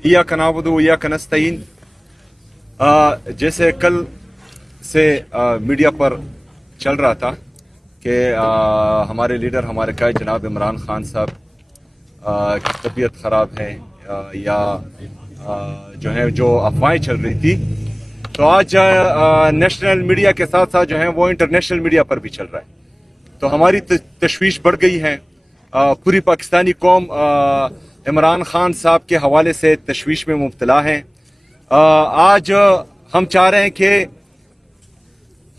इय्याका नअबुदु व इय्याका नस्तईन। जैसे कल से मीडिया पर चल रहा था कि हमारे लीडर हमारे कायद जनाब इमरान खान साहब की तबीयत ख़राब है या जो है जो अफवाहें चल रही थी, तो आज नेशनल मीडिया के साथ साथ जो है वो इंटरनेशनल मीडिया पर भी चल रहा है। तो हमारी तशवीश बढ़ गई है। पूरी पाकिस्तानी कौम इमरान खान साहब के हवाले से तशवीश में मुब्तला है। आज हम चाह रहे हैं कि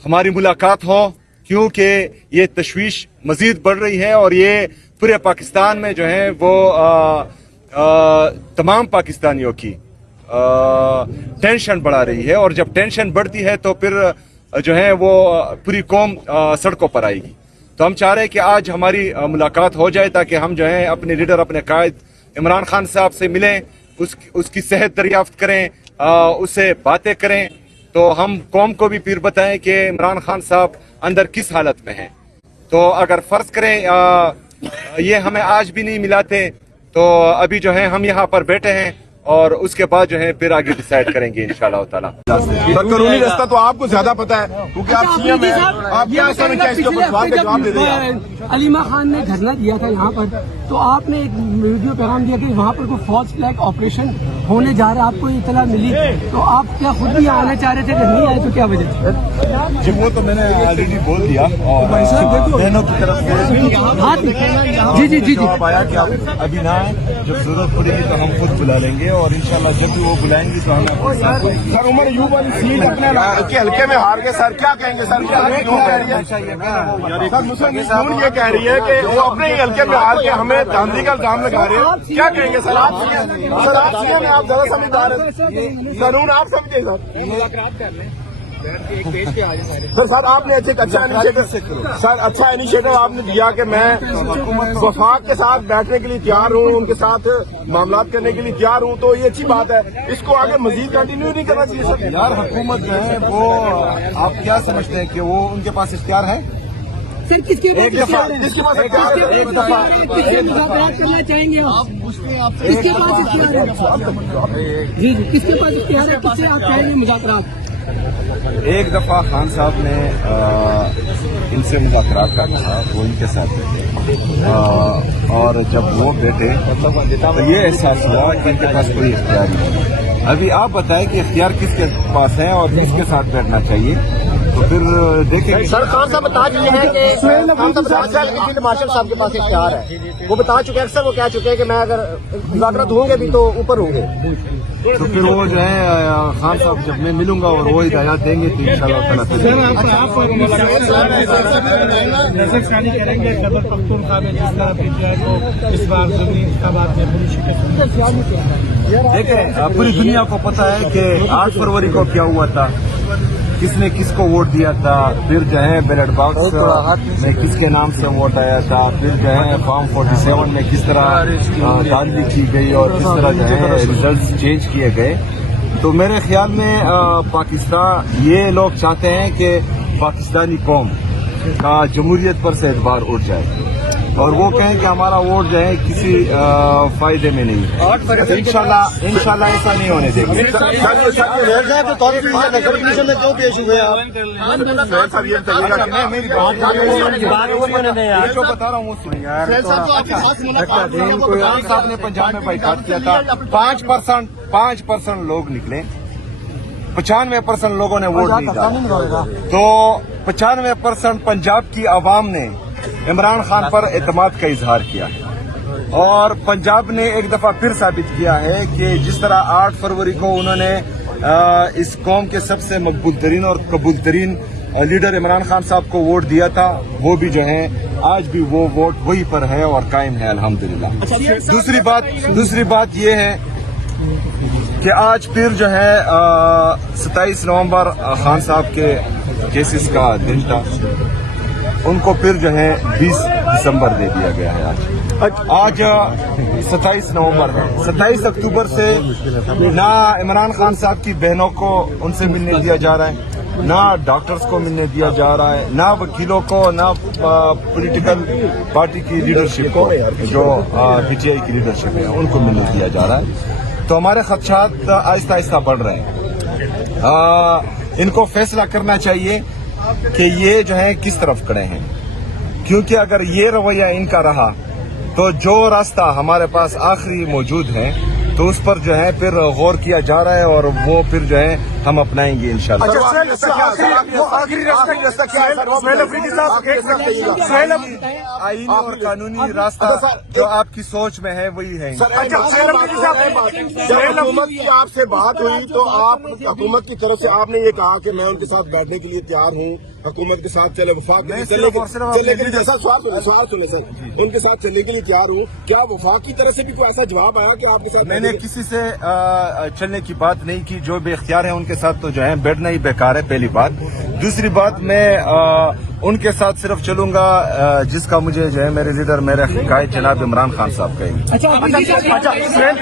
हमारी मुलाकात हो, क्योंकि ये तशवीश मज़ीद बढ़ रही है और ये पूरे पाकिस्तान में जो है वो तमाम पाकिस्तानियों की टेंशन बढ़ा रही है, और जब टेंशन बढ़ती है तो फिर जो है वो पूरी कौम सड़कों पर आएगी। तो हम चाह रहे हैं कि आज हमारी मुलाकात हो जाए ताकि हम जो है अपने लीडर अपने कायद इमरान खान साहब से मिलें, उसकी सेहत दरियाफ्त करें, उससे बातें करें, तो हम कौम को भी फिर बताएं कि इमरान खान साहब अंदर किस हालत में हैं। तो अगर फर्ज करें ये हमें आज भी नहीं मिलाते तो अभी जो है हम यहाँ पर बैठे हैं और उसके बाद जो है फिर आगे डिसाइड करेंगे इंशाल्लाह ताला। कानूनी रास्ता तो आपको ज्यादा पता है क्योंकि आप सीएम हैं। आप क्या समझते हैं इसके ऊपर सवाल का जवाब दे दें। अलीमा खान ने धरना दिया था यहाँ पर, तो आपने एक वीडियो पैगाम दिया कि वहाँ पर कोई फॉल्स फ्लैग ऑपरेशन होने जा रहा है, आपको इतला मिली, तो आप क्या खुद भी आना चाह रहे थे कि नहीं आए, तो क्या वजह थी? जी वो तो मैंने ऑलरेडी बोल दिया और बहनों की तरफ से जी आया कि आप अभी ना आए, जब जरूरत पड़ेगी तो हम खुद बुला लेंगे और इंशाल्लाह जब भी वो बुलाएंगे तो हम सर उमर यूब वाली सीट अपने हल्के में हार गए सर, क्या कहेंगे सर? क्या क्यों कह रही है सर? मुस्लिम लीग ये कह रही है कि वो अपने ही हल्के में हार के हमें धांधली का इल्जाम लगा रहे हैं, क्या कहेंगे सर? आप सीएम हैं, आप ज्यादा समझदार हैं। कानून आप समझे सर सर आपने अच्छा इनिशिएटिव आपने दिया कि मैं वफाक के साथ बैठने के लिए तैयार हूँ, उनके साथ मामला करने के लिए तैयार हूँ, तो ये अच्छी बात है। इसको आगे मजीद कंटिन्यू नहीं करना चाहिए सर? यार हुकूमत जो है वो आप क्या समझते हैं कि वो उनके पास इख्तियार है? सर किसके एक दफा करना चाहेंगे आप? किसके पास इख्तियार है? जी किसके पास इख्तियार है? किससे आप चाहेंगे मुज़ाकरात? एक दफा खान साहब ने इनसे मुज़ाकरात का कहा, वो इनके साथ बैठे और जब वो बैठे तो ये एहसास हुआ कि इनके पास कोई इख्तियार नहीं। अभी आप बताएं कि इख्तियार किसके पास है और किसके साथ बैठना चाहिए, तो फिर देखेंगे। सर खान साहब बता चुके हैं कि फील्ड मार्शल साहब के पास इख्तियार है, वो बता चुके हैं, अक्सर वो कह चुके हैं कि मैं अगर मुज़ाकरात होंगे भी तो ऊपर होंगे। तो फिर वो जो है खान साहब जब मैं मिलूंगा और वो हिदायत देंगे तो इंशाल्लाह ताला नजरसानी करेंगे खैबर पख्तूनख्वा में जिस तरह पीटीआई को इस बार ज़मीनी इंतखाबात में बुरी शिकस्त। देखिए पूरी दुनिया को पता है कि 8 फरवरी को क्या हुआ था, किसने किसको वोट दिया था, फिर जो है बैलेट बॉक्स में किसके नाम से वोट आया था, फिर जो है फॉर्म 47 में किस तरह धांधली की गई और किस तरह जो है रिजल्ट चेंज किए गए। तो मेरे ख्याल में पाकिस्तान ये लोग चाहते हैं कि पाकिस्तानी कौम का जमहूरियत पर से एतबार उठ जाए और वो कहें कि हमारा वोट जो है किसी फायदे में नहीं है। इंशाल्लाह ऐसा नहीं होने देंगे। क्यों पेश हुए जो बता रहा हूँ वो सुनिए यार। साहब ने पंजाब में बाइकाट किया था, 5% लोग निकले, 95% लोगों ने वोट नहीं डाला, तो 95% पंजाब की आवाम ने इमरान खान पर एतमाद का इजहार किया है और पंजाब ने एक दफा फिर साबित किया है कि जिस तरह 8 फरवरी को उन्होंने इस कौम के सबसे मकबूल तरीन और कबूल तरीन लीडर इमरान खान साहब को वोट दिया था, वो भी जो है आज भी वो वोट वही पर है और कायम है अल्हम्दुलिल्लाह। दूसरी बात ये है कि आज फिर जो है 27 नवंबर खान साहब के केसेस का दिन था, उनको फिर जो है 20 दिसंबर दे दिया गया है। आज 27 नवंबर है, 27 अक्टूबर से ना इमरान खान साहब की बहनों को उनसे मिलने दिया जा रहा है, ना डॉक्टर्स को मिलने दिया जा रहा है, ना वकीलों को, ना पॉलिटिकल पार्टी की लीडरशिप को, जो पीटीआई की लीडरशिप है उनको मिलने दिया जा रहा है। तो हमारे खदशात आहिस्ता आहिस्ता बढ़ रहे हैं। इनको फैसला करना चाहिए कि ये जो है किस तरफ खड़े हैं, क्योंकि अगर ये रवैया इनका रहा तो जो रास्ता हमारे पास आखिरी मौजूद है तो उस पर जो है फिर गौर किया जा रहा है और वो फिर जो है हम अपनाएंगे इंशाल्लाह। आईनी और कानूनी रास्ता जो आपकी सोच में है वही है। हुकूमत की आपसे बात हुई तो आप हुकूमत की तरफ से आपने ये कहा कि मैं उनके साथ बैठने के लिए तैयार हूँ, हुकूमत के साथ चले वफाक चलने के लिए, जैसा सवाल सुने सर, उनके साथ चलने के लिए तैयार हूँ। क्या वफाक की तरफ से भी कोई ऐसा जवाब आया कि आपके साथ? मैंने किसी से चलने की बात नहीं की, जो बेख्तियार है उनके साथ तो जो है बैठना ही बेकार है, पहली बात। दूसरी बात, मैं उनके साथ सिर्फ चलूंगा जिसका मुझे जो है मेरे लीडर मेरे कायद जनाब इमरान खान साहब कहेंगे।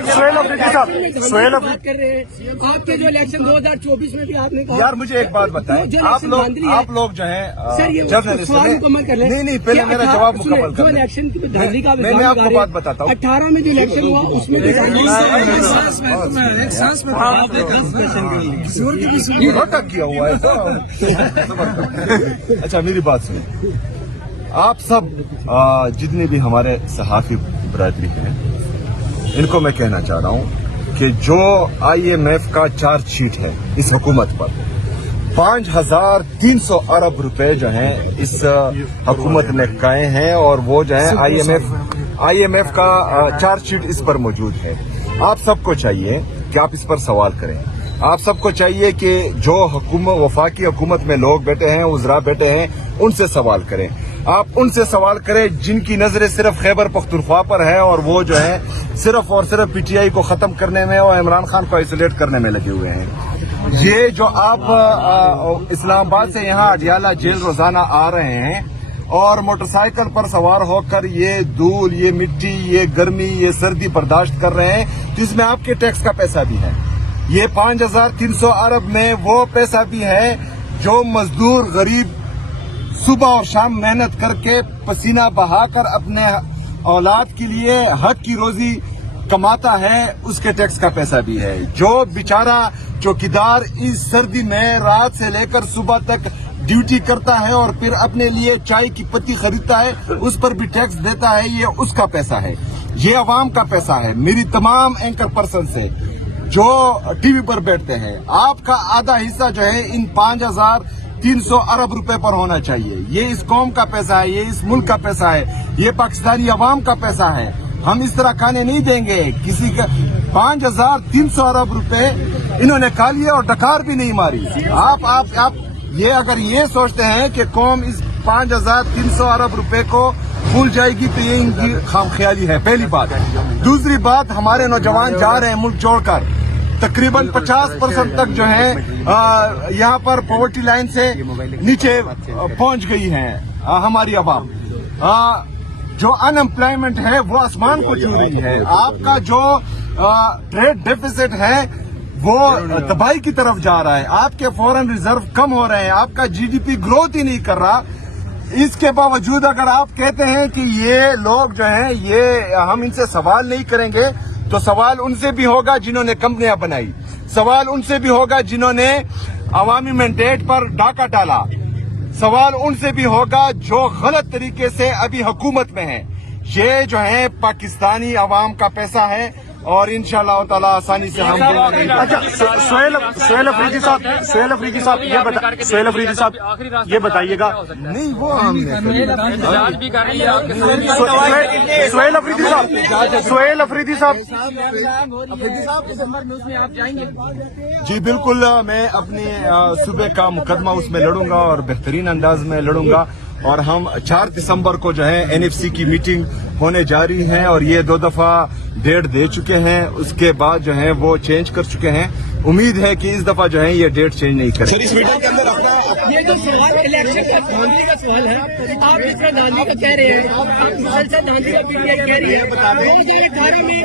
सोहेल बात कर रहे हैं, आपके जो इलेक्शन 2024 में भी आपने कहा। यार मुझे एक बात बताएं, आप लोग जो है जर्नलिस्ट नहीं, पहले मेरा जवाब मुकम्मल जो इलेक्शन की धांधली का मैं आपको बात बताता हूँ। 18 में जो इलेक्शन हुआ उसमें नाटक किया हुआ है। अच्छा मेरी बात सुनिए, आप सब जितने भी हमारे सहाफी बरादरी हैं, इनको मैं कहना चाह रहा हूँ कि जो IMF का चार्ज शीट है इस हुकूमत पर 5,300 अरब रुपए जो हैं इस हुकूमत ने कहे हैं और वो जो है IMF का चार्ज शीट इस पर मौजूद है। आप सबको चाहिए कि आप इस पर सवाल करें। आप सबको चाहिए कि जो वफाकी हुकूमत में लोग बैठे हैं, उज़रा बैठे हैं, उनसे सवाल करें। आप उनसे सवाल करें जिनकी नजरें सिर्फ खैबर पख्तूनख्वा पर है और वो जो है सिर्फ और सिर्फ PTI को खत्म करने में और इमरान खान को आइसोलेट करने में लगे हुए हैं। ये जो आप इस्लामाबाद से यहाँ अडियाला जेल रोजाना आ रहे हैं और मोटरसाइकिल पर सवार होकर ये धूल, ये मिट्टी, ये गर्मी, ये सर्दी बर्दाश्त कर रहे हैं, तो इसमें आपके टैक्स का पैसा भी है। ये 5,300 अरब में वो पैसा भी है जो मजदूर गरीब सुबह और शाम मेहनत करके पसीना बहाकर अपने औलाद के लिए हक की रोजी कमाता है, उसके टैक्स का पैसा भी है। जो बेचारा चौकीदार इस सर्दी में रात से लेकर सुबह तक ड्यूटी करता है और फिर अपने लिए चाय की पत्ती खरीदता है, उस पर भी टैक्स देता है, ये उसका पैसा है, ये अवाम का पैसा है। मेरी तमाम एंकर पर्सन से जो टीवी पर बैठते हैं, आपका आधा हिस्सा जो है इन 5,300 अरब रुपए पर होना चाहिए। ये इस कौम का पैसा है, ये इस मुल्क का पैसा है, ये पाकिस्तानी अवाम का पैसा है। हम इस तरह खाने नहीं देंगे किसी का। 5,300 अरब रुपए इन्होंने खा लिए और डकार भी नहीं मारी। आप ये अगर ये सोचते हैं कि कौम इस 5,300 अरब रुपए को भूल जाएगी तो ये इनकी खामख्याली है, पहली बात। दूसरी बात, हमारे नौजवान जा रहे हैं मुल्क छोड़कर, तकरीबन 50% तक जो है यहाँ पर पॉवर्टी लाइन से नीचे पहुंच गई है हमारी आवाम। जो अनएम्प्लॉयमेंट है वो आसमान को छू रही है। आपका जो ट्रेड डेफिसिट है वो तबाही की तरफ जा रहा है, आपके फॉरेन रिजर्व कम हो रहे हैं, आपका GDP ग्रोथ ही नहीं कर रहा। इसके बावजूद अगर आप कहते हैं कि ये लोग जो हैं ये हम इनसे सवाल नहीं करेंगे, तो सवाल उनसे भी होगा जिन्होंने कंपनियां बनाई, सवाल उनसे भी होगा जिन्होंने अवामी मैंडेट पर डाका डाला, सवाल उनसे भी होगा जो गलत तरीके से अभी हुकूमत में है। ये जो है पाकिस्तानी अवाम का पैसा है और इंशाअल्लाह ताला आसानी से हम सोहेल अफरीदी साहब ये बताइएगा। नहीं वो हमने सोहेल अफरीदी साहब जी बिल्कुल, मैं अपने सूबे का मुकदमा उसमें लड़ूंगा और बेहतरीन अंदाज में लड़ूंगा। और हम 4 दिसंबर को जो है NFC की मीटिंग होने जा रही है और ये 2 दफा डेट दे चुके हैं, उसके बाद जो है वो चेंज कर चुके हैं। उम्मीद है कि इस दफा जो है ये डेट चेंज नहीं करेंगे। इस मीटिंग के अंदर ये जो सवाल इलेक्शन का धांधली का सवाल है, आप जिस तरह धांधली का कह रहे हैं, मुसलसल धांधली का PTI कह रही है। 2018 में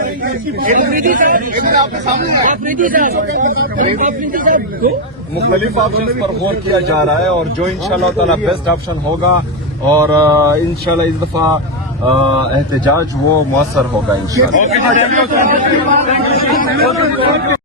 अफरीदी साहब मुख्तलिफ ऑप्शन पर गौर किया जा रहा है और जो इंशाल्लाह ताला बेस्ट ऑप्शन होगा और इंशाल्लाह इस दफा احتجاج وہ مؤثر ہوگا انشاءاللہ.